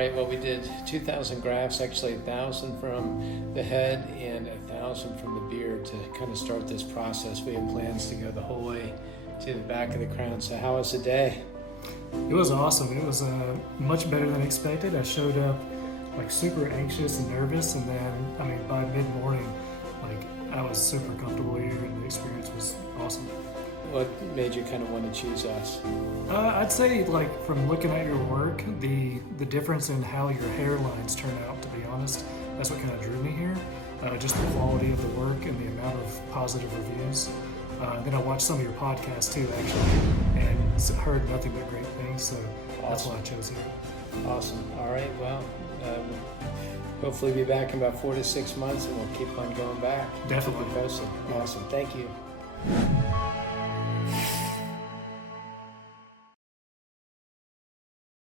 right, well, we did 2,000 grafts, actually 1,000 from the head and 1,000 from the beard to kind of start this process. We have plans to go the whole way to the back of the crown. So how was the day? It was awesome. It was much better than expected. I showed up like super anxious and nervous, and then, I mean, by mid-morning, like I was super comfortable here, and the experience was awesome. What made you kind of want to choose us? I'd say, like, from looking at your work, the difference in how your hairlines turn out, to be honest, that's what kind of drew me here. Just the quality of the work and the amount of positive reviews. Then I watched some of your podcasts too, actually, and heard nothing but great things, so that's why I chose here. Awesome. All right, well, hopefully be back in about 4 to 6 months, and we'll keep on going back. Definitely. Awesome. Thank you.